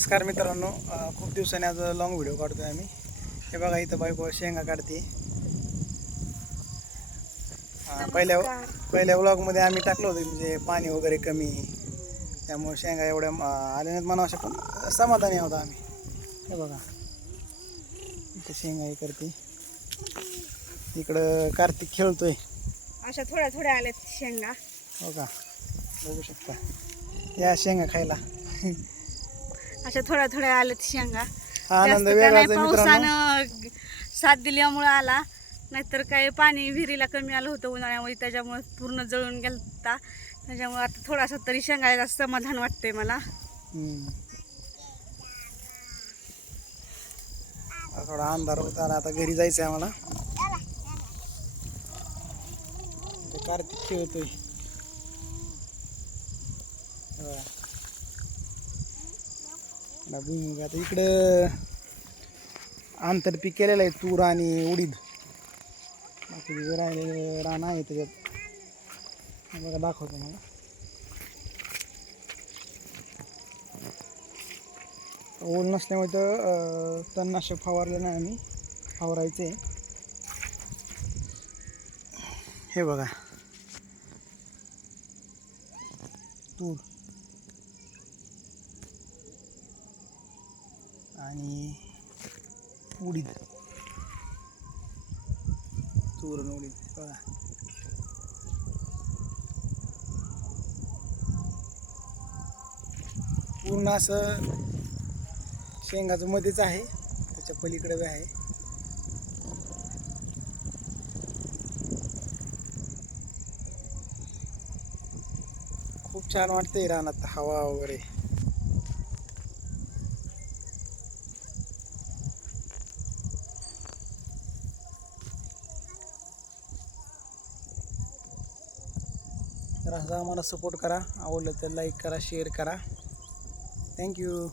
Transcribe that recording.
नमस्कार मित्रांनो खूप दिवसांनी आज लॉंग व्हिडिओ काढतोय आम्ही. हे बघा इथं बायको शेंगा काढते. पहिल्या पहिल्या व्लॉगमध्ये आम्ही टाकलं होतं म्हणजे पाणी वगैरे कमी त्यामुळे शेंगा एवढ्या आल्या नाहीत म्हणा अशा पण समाधानी आहोत आम्ही. हे बघा. इथं शेंगा हे करते. इकडं कार्तिक खेळतोय. अशा थोड्या थोड्या आल्यात शेंगा. हो का? बघू शकता. या शेंगा खायला. अशा थोड्या थोड्या आल्यात शेंगा. आनंद जास्त काय नाही, वेगळाच आहे मित्रांनो. पावसानं साथ दिल्यामुळं आला. नाहीतर काय पाणी विहिरीला कमी आलं होतं उन्हाळ्यामुळे त्याच्यामुळे पूर्ण जळून गेलता. त्याच्यामुळे आता थोडासा तरी शेंगा समाधान वाटतंय मला. हम्म. आता थोडा अंधार होता आला आता घरी जायचंय आम्हाला. कार्तिक खेळतोय. आपला आता भुईमुग आता इकडं आंतरपीक केलेलं आहे तूर आणि उडीद. बाकी जे राहिलेलं रान आहे त्याच्यात. बघा दाखवतो मला ओल नसल्यामुळे तर तणनाशक फवारलं नाही आम्ही. फवारायचे हे बघा. तूर. आणि उडीद. चोरण उडीद बघा. पूर्ण असं शेंगाचं मध्येच आहे त्याच्या पलीकडे बी आहे. खूप छान वाटतंय रानात हवा वगैरे. तर असं आम्हाला सपोर्ट करा. आवडलं तर लाईक करा शेअर करा. थँक्यू